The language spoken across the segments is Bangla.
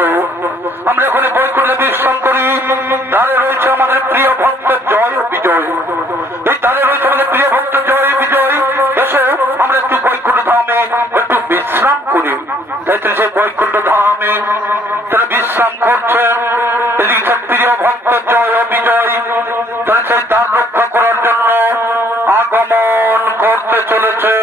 এসো আমরা এখানে বৈকুণ্ঠে বিশ্রাম করি। দ্বারে রয়েছে আমাদের প্রিয় ভক্ত জয় ও বিজয়, এই দ্বারে রয়েছে আমাদের প্রিয় ভক্ত জয় ও বিজয়। এসো আমরা একটু বৈকুণ্ঠ ধামে একটু বিশ্রাম করি। তাই সেই বৈকুণ্ঠ ধামে তারা বিশ্রাম করছে। এদিকে প্রিয় ভক্ত জয় ও বিজয় তারা সেই দ্বার রক্ষা করার জন্য আগমন করতে চলেছে।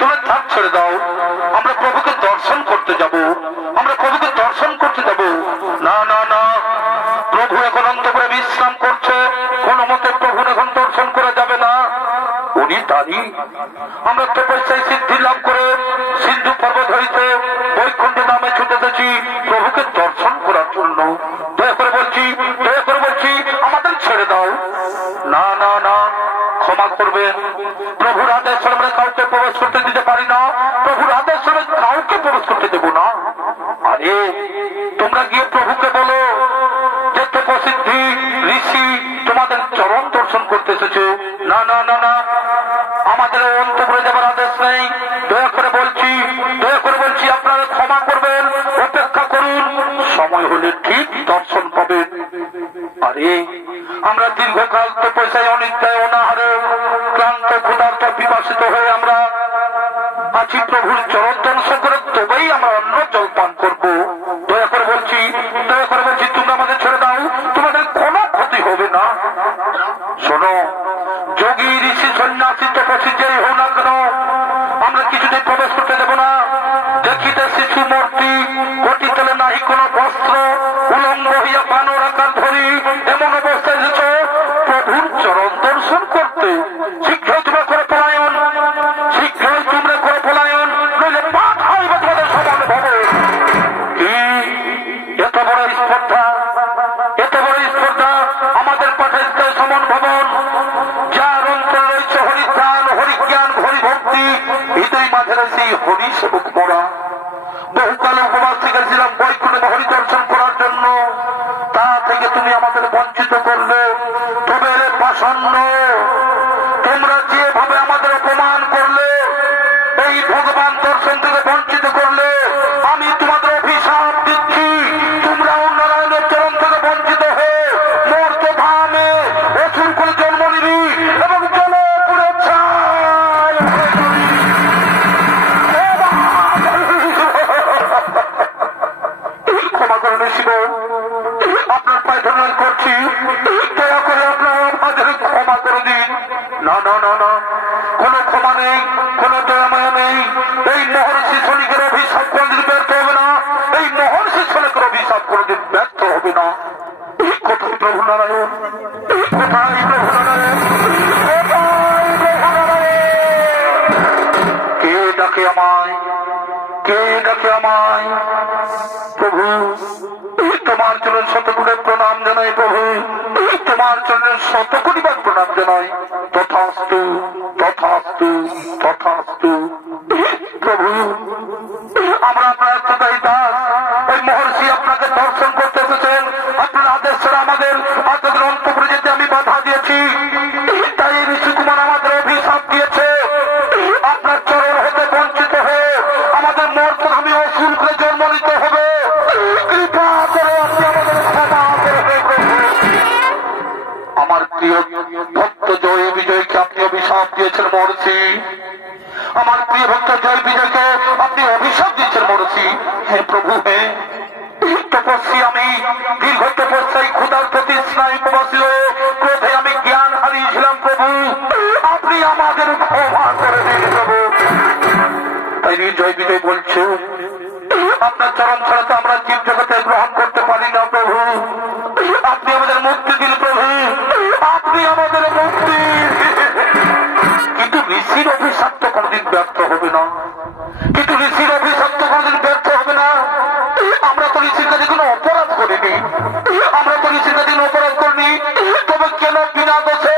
তুমি থাক ছেড়ে দাও, আমরা প্রভুকে দর্শন করতে যাব, আমরা প্রভুকে দর্শন করতে যাব। না না না, প্রভু এখন অন্তরে বিশ্রাম করছে, কোন মতে প্রভু এখন দর্শন করা যাবে না। উনি তারই আমরা তপস্যায় সিদ্ধি লাভ করে সিন্ধু পর্বত হইতে বৈকুণ্ঠ নামে ছুটে এসেছি প্রভুকে দর্শন করার জন্য। দয়া করে বলছি, দয়া করে বলছি, আমাদের ছেড়ে দাও। না না না, ক্ষমা করবেন, প্রভুর আদেশ আমরা কাউকে প্রবেশ করতে দিতে পারি না, প্রভুর আদেশ আমরা কাউকে প্রবেশ করতে দেব না। আরে তোমরা গিয়ে প্রভুকে বলো যে তপসিদ্ধি ঋষি তোমাদের চরণ দর্শন করতে এসেছে। না না না না, আমাদের অন্তপুরে যাবার আদেশ নেই। দয়া করে বলছি, দয়া করে বলছি, আপনারা ক্ষমা করবেন, অপেক্ষা করুন, সময় হলে ঠিক দর্শন পাবেন। আরে আমরা দীর্ঘকাল তপস্যায় অনিদ্রায় অনাহারে ক্লান্ত ক্ষুধার্ত বিভাসিত হয়ে আমরা আছি প্রভুর চরণ দর্শন করে তবেই আমরা অন্য জল পান করবো। দয়া করে বলছি, দয়া করে বলছি, তোমরা আমাদের ছেড়ে দাও, তোমাদের কোনো ক্ষতি হবে না। শোনো, যোগী ঋষি সন্ন্যাসী তপস্বী যেই হোক না কেন, আমরা কিছুতেই প্রবেশ করতে দেব না। দেখিতে শিশু মূর্তি, কোটি তলে নাহি কোন বস্ত্র, উলঙ্গ হইয়া বানর আকার ধরি এমন অবস্থায় এসেছ প্রভুর চরণ দর্শন করতে। শীঘ্রই তোমরা করে পলায়ন, শীঘ্রই তোমরা করে পলায়ন, নইলে পাঠ হইবে তোমাদের সমান ভাবে। কি এত বড় স্পর্ধা, এত বড় স্পর্ধা আমাদের পাঠের সমান ভবন, যার অন্তরে রয়েছে হরিধ্যান, হরিজ্ঞান, হরিভক্তি, হৃদয় মাঝে রয়েছে হরি সেবক মোরা। বহুকালে উপবাস থেকেছিলাম বৈকুণ্ঠে হরি দর্শন করার জন্য, তা থেকে তুমি আমাদের বঞ্চিত করলে। তবে পাষণ্ড, তোমরা যেভাবে আমাদের অপমান করলে, এই ভগবান দর্শন থেকে বঞ্চিত করলে, আমি তোমাদের অভিশাপ দিচ্ছি, তোমরাও নারায়ণের চরণ থেকে বঞ্চিত হয়ে মর্ত ধামে অসুর করে জন্ম নিবি এবং জলে পুড়ে ছাই। ক্ষমা করে শিব, আপনার পায়ে ধন্যবাদ করছি, দয়া করে আপনারা আমাদের ক্ষমা করে দিন। না না না না, কোন ক্ষমা নেই, কোন দয়াময় নেই। এই মহর্ষি শনিকের অভিশাপ কোনদিন ব্যর্থ হবে না, এই মহর্ষি শনিকের অভিশাপ কোনদিন ব্যর্থ হবে না। কোথায় প্রভু নারায়ণ, কোথায় প্রভু নারায়ণ, কোথায় প্রভু নারায়ণ? কে ডাকে আমায়, কে ডাকে আমায়? প্রভু তোমার জন্য শতকোটি প্রণাম জানাই, প্রভু তোমার জন্য শতকোটি বার প্রণাম জানাই। তথাস্তু তথাস্তু তথাস্তু। প্রভু আমরা আপনার একটাই দাস, ওই মহর্ষি আপনাকে দর্শন করতে এসেছেন, আপনার আদেশ ছাড়া আমাদের আপনাদের অন্তপুরে যেতে আমি বাধা দিয়েছি, তাই ঋষি কুমার আমাদের অভিশাপ দিয়েছে। আপনার চরণ হতে বঞ্চিত হয়ে আমাদের মর্তধামী অসুর করে জন্ম নিতে হবে। কৃপা করে আপনি আমাদের ক্ষমা করবেন। আমার প্রিয় ভক্ত জয় বিজয়কে আপনি অভিশাপ দিয়েছেন মহর্ষি, আমার প্রিয় ভক্ত জয় বিজয়কে আপনি অভিশাপ দিয়েছেন মহর্ষি। হে প্রভু, হে তপস্বী আমি, দীর্ঘ তপস্যায় ক্ষুধার প্রতি স্নায়ু উপবাসী হয়ে ক্রোধে আমি জ্ঞান হারিয়েছিলাম। প্রভু আপনি আমাদের ক্ষমা করে দিন প্রভু। তাই জয় বিজয় বলছে, আপনার চরণ ছাড়া তো আমরা জীব জগতে গ্রহণ করতে পারি না। প্রভু আপনি আমাদের মুক্তি দিন, প্রভু আপনি আমাদের মুক্তি। কিন্তু ঋষির অভিশাপ তো কোনদিন ব্যর্থ হবে না, কিন্তু ঋষির অভিশাপ তো কোনদিন ব্যর্থ হবে না। আমরা তো ঋষির কাছে কোনো অপরাধ করিনি, আমরা তো ঋষির কাছে কোনো অপরাধ করিনি, তবে কেন বিনা দোষে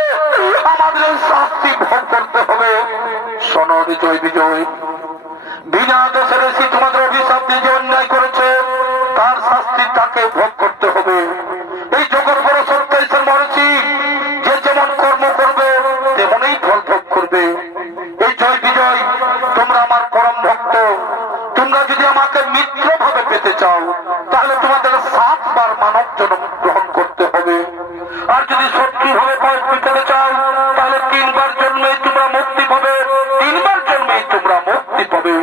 আমাদের শাস্তি ভোগ করতে হবে? শোনো জয় বিজয়, বিনা দোষে ঋষি তোমাদের অভিশাপ দিয়ে যে অন্যায় করেছে তার শাস্তি তাকে ভোগ করতে হবে। এই জগৎ বড় সত্য মহর্ষি, যে যেমন কর্ম করবে তেমনই ফল ভোগ করবে। এই জয় বিজয়, তোমরা আমার পরম ভক্ত, তোমরা যদি আমাকে মিত্র ভাবে পেতে চাও তাহলে তোমাদের 7 বার মানব জন্ম গ্রহণ করতে হবে। আর যদি শত্রু ভাবে পেতে চাও তাহলে 3 বার জন্মেই তোমরা মুক্তি পাবে, 3 বার জন্মেই তোমরা মুক্তি পাবে।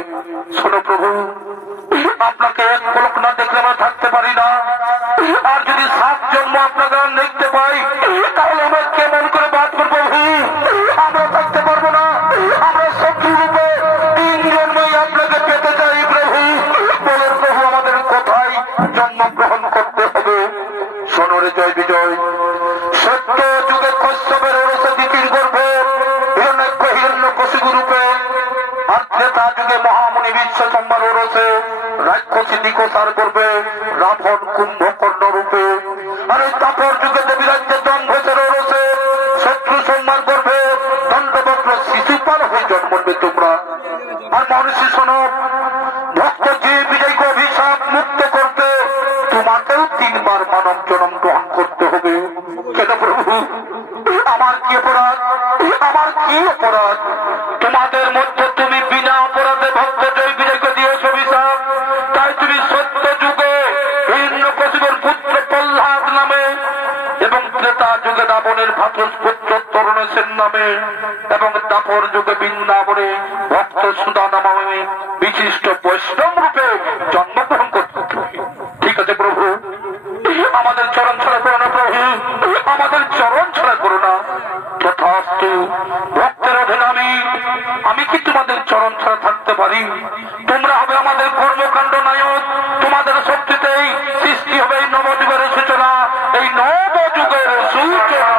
শোনো প্রভু, আপনাকে এক পলক না দেখলে আমরা থাকতে পারি না, আর যদি 7 জন্ম আপনাকে দেখতে পাই তাহলে আমরা কেমন করে বাঁচবো প্রভু? আমরা থাকতে পারবো না, আমরা শত্রু রূপে বিজয়। সত্য যুগে কশ্যপের ওরসে দ্বিতীয় গর্ভে হিরণ্যাক্ষ হিরণ্যকশিপু রূপে, আর ত্রেতা যুগে মহামুনি বিশ্বকর্মার ওরসে রাক্ষসী দিকসার গর্ভে রাবণ কুম্ভকর্ণ রূপে, আর এই তাপর যুগে দেবীরাজ্যে দম্ভেশের ওরসে শত্রু সম্মান গর্ভে দণ্ডবক্র শিশুপাল হয়ে জন্ম নেবে তোমরা। আর মহর্ষি শোনব, ভক্ত যে বিজয়কে অভিশাপ মুক্ত করতে তোমাকেও 3 বার মানব জন্ম গ্রহণ করতে হবে। কেন প্রভু, আমার কি অপরাধ? আমার কি অপরাধ? তোমাদের মধ্যে তুমি বিনা অপরাধে ভক্ত জয় বিজয়কে দিয়েছ অভিশাপ, তাই তুমি সত্য যুগে হিরণ্যকশিপুর পুত্র প্রহ্লাদ নামে এবং ত্রেতা যুগে রাবণের ভ্রাতৃপুত্র তরুণেশের নামে এবং দাপর যুগে বৃন্দাবনে ভক্ত সুধা নামে বিশিষ্ট বৈষ্ণব রূপে জন্মগ্রহণ করতে। ঠিক আছে প্রভু, আমাদের চরণ ছাড়া করো না প্রভু, আমাদের চরণ ছাড়া করো না। তথাস্তু। ভক্তের অধীন আমি কি তোমাদের চরণ ছাড়া থাকতে পারি? তোমরা হবে আমাদের কর্মকাণ্ড নায়ক, তোমাদের শক্তিতেই সৃষ্টি হবে এই নবযুগের সূচনা, এই নবযুগের সূচনা।